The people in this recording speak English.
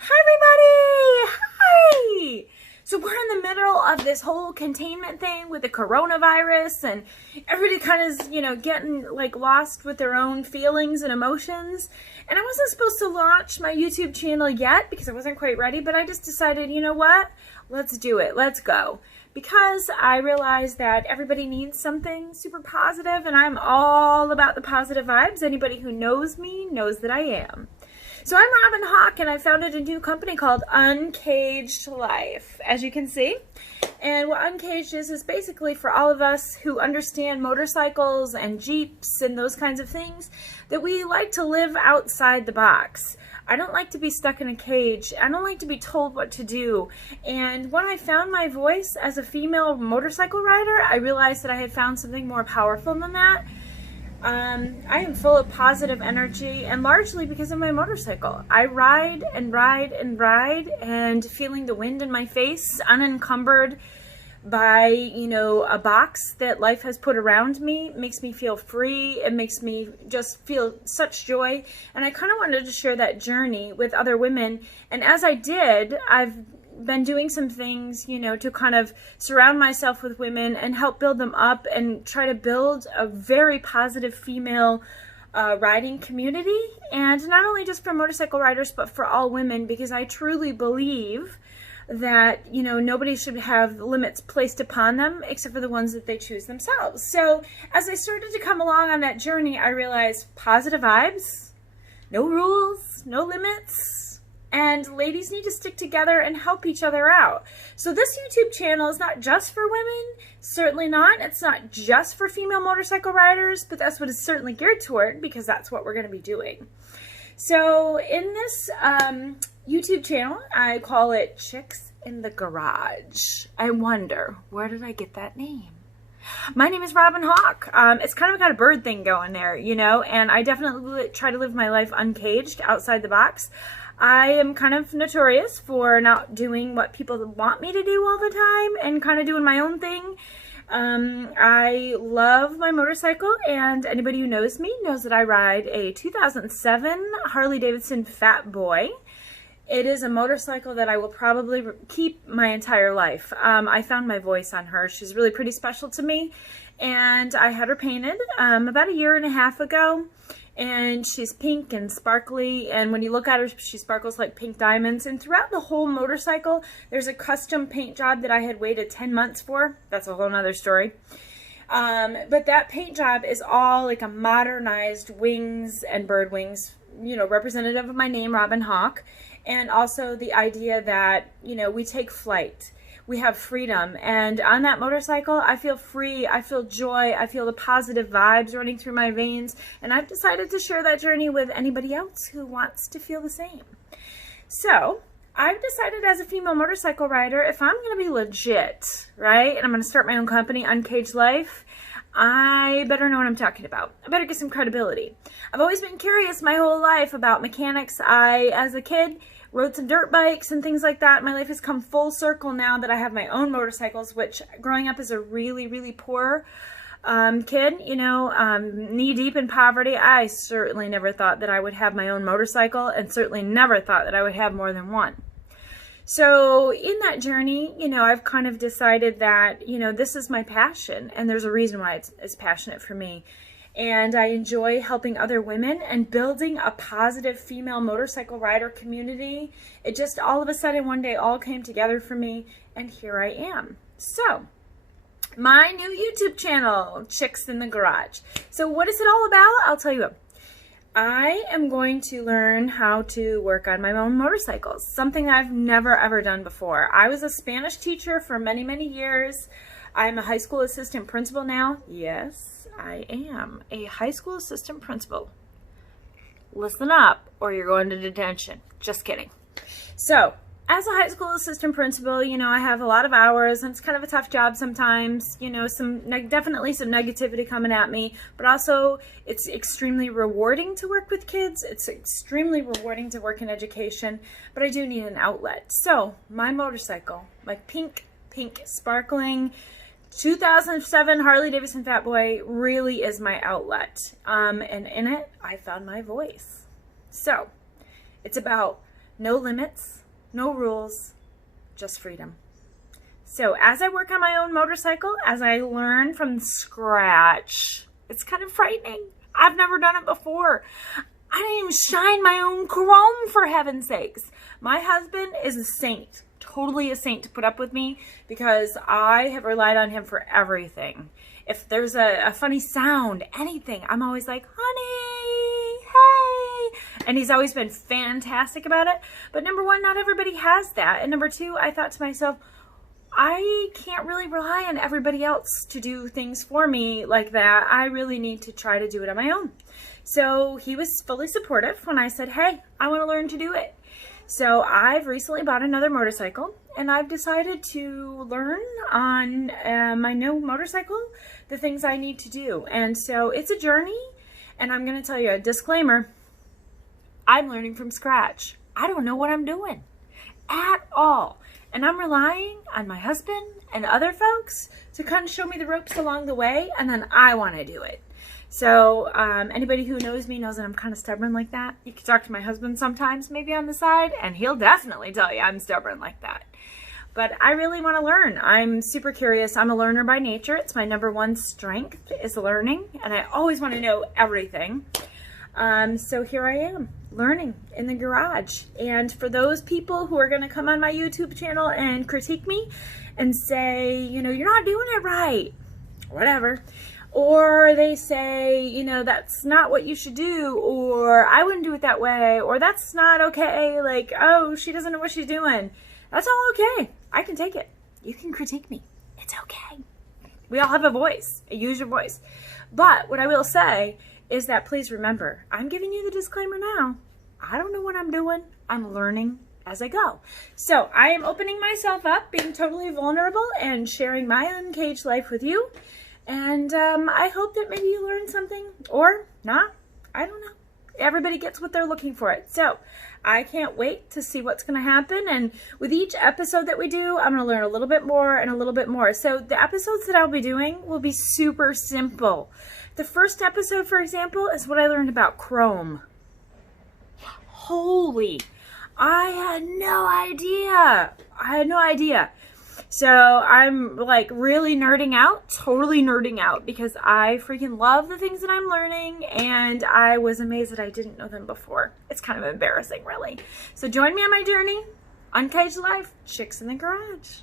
Hi, everybody! Hi! So we're in the middle of this whole containment thing with the coronavirus, and everybody kind of is, getting like lost with their own feelings and emotions. And I wasn't supposed to launch my YouTube channel yet because I wasn't quite ready, but I just decided, you know what? Let's do it. Let's go. Because I realized that everybody needs something super positive, and I'm all about the positive vibes. Anybody who knows me knows that I am. So I'm Robin Hawk, and I founded a new company called Uncaged Life, as you can see. And what Uncaged is basically for all of us who understand motorcycles and Jeeps and those kinds of things, that we like to live outside the box. I don't like to be stuck in a cage. I don't like to be told what to do. And when I found my voice as a female motorcycle rider, I realized that I had found something more powerful than that. I am full of positive energy, and largely because of my motorcycle. I ride and ride and ride, and feeling the wind in my face, unencumbered by, a box that life has put around me, makes me feel free. It makes me just feel such joy. And I kind of wanted to share that journey with other women. And as I did, I've been doing some things, to kind of surround myself with women and help build them up and try to build a very positive female riding community. And not only just for motorcycle riders, but for all women, because I truly believe that, nobody should have limits placed upon them except for the ones that they choose themselves. So as I started to come along on that journey, I realized positive vibes, no rules, no limits. And ladies need to stick together and help each other out. So this YouTube channel is not just for women, certainly not. It's not just for female motorcycle riders, but that's what it's certainly geared toward, because that's what we're going to be doing. So in this YouTube channel, I call it Chix in the Garage. I wonder, where did I get that name? My name is Robin Hawk. It's kind of got a bird thing going there, and I definitely try to live my life uncaged, outside the box. I am kind of notorious for not doing what people want me to do all the time and kind of doing my own thing. I love my motorcycle, and anybody who knows me knows that I ride a 2007 Harley-Davidson Fat Boy. It is a motorcycle that I will probably keep my entire life. I found my voice on her. She's really pretty special to me, and I had her painted about a year and a half ago. And she's pink and sparkly, and when you look at her, she sparkles like pink diamonds. And throughout the whole motorcycle, there's a custom paint job that I had waited 10 months for. That's a whole nother story. But that paint job is all like a modernized wings and bird wings, representative of my name, Robin Hawk. And also the idea that, we take flight. We have freedom, and on that motorcycle, I feel free, I feel joy, I feel the positive vibes running through my veins, and I've decided to share that journey with anybody else who wants to feel the same. So, I've decided as a female motorcycle rider, if I'm going to be legit, right, and I'm going to start my own company, Uncaged Life, I better know what I'm talking about. I better get some credibility. I've always been curious my whole life about mechanics. As a kid, rode some dirt bikes and things like that. My life has come full circle now that I have my own motorcycles, which growing up as a really, really poor kid, knee deep in poverty, I certainly never thought that I would have my own motorcycle, and certainly never thought that I would have more than one. So in that journey, I've kind of decided that, this is my passion, and there's a reason why it's passionate for me. And I enjoy helping other women and building a positive female motorcycle rider community. It just all of a sudden one day all came together for me, and here I am. So, my new YouTube channel, Chix in the Garage. So what is it all about? I'll tell you. I am going to learn how to work on my own motorcycles, something I've never ever done before. I was a Spanish teacher for many, many years. I'm a high school assistant principal now. Yes, I am a high school assistant principal. Listen up or you're going to detention. Just kidding. So, as a high school assistant principal, I have a lot of hours, and it's kind of a tough job sometimes, definitely some negativity coming at me, but also it's extremely rewarding to work with kids. It's extremely rewarding to work in education, but I do need an outlet. So my motorcycle, my pink sparkling 2007 Harley-Davidson Fat Boy really is my outlet. And in it, I found my voice. So it's about No limits, no rules, just freedom. So as I work on my own motorcycle, as I learn from scratch, it's kind of frightening. I've never done it before. I didn't even shine my own chrome, for heaven's sakes. My husband is a saint, totally a saint to put up with me, because I have relied on him for everything. If there's a funny sound, anything, I'm always like, honey, hey. And he's always been fantastic about it. But number one, not everybody has that. And number two, I thought to myself, I can't really rely on everybody else to do things for me like that. I really need to try to do it on my own. So he was fully supportive when I said, hey, I want to learn to do it. So I've recently bought another motorcycle, and I've decided to learn on my new motorcycle the things I need to do. And so it's a journey, and I'm going to tell you a disclaimer. I'm learning from scratch. I don't know what I'm doing at all. And I'm relying on my husband and other folks to kind of show me the ropes along the way, and then I want to do it. So anybody who knows me knows that I'm kind of stubborn like that. You can talk to my husband sometimes, maybe on the side, and he'll definitely tell you I'm stubborn like that. But I really want to learn. I'm super curious. I'm a learner by nature. It's my number one strength is learning, and I always want to know everything. So here I am, learning in the garage. And for those people who are going to come on my YouTube channel and critique me and say, you know, you're not doing it right, whatever. Or they say, you know, that's not what you should do, or I wouldn't do it that way, or that's not okay, like, oh, she doesn't know what she's doing. That's all okay. I can take it. You can critique me. It's okay. We all have a voice. Use your voice. But what I will say is that please remember, I'm giving you the disclaimer now. I don't know what I'm doing. I'm learning as I go. So I am opening myself up, being totally vulnerable, and sharing my uncaged life with you. And I hope that maybe you learned something, or not. I don't know. Everybody gets what they're looking for it. So I can't wait to see what's going to happen. And with each episode that we do, I'm going to learn a little bit more and a little bit more. So the episodes that I'll be doing will be super simple. The first episode, for example, is what I learned about chrome. Holy, I had no idea. I had no idea. So I'm like really nerding out, totally nerding out, because I freaking love the things that I'm learning, and I was amazed that I didn't know them before. It's kind of embarrassing, really. So join me on my journey. Uncaged Life, Chix in the Garage.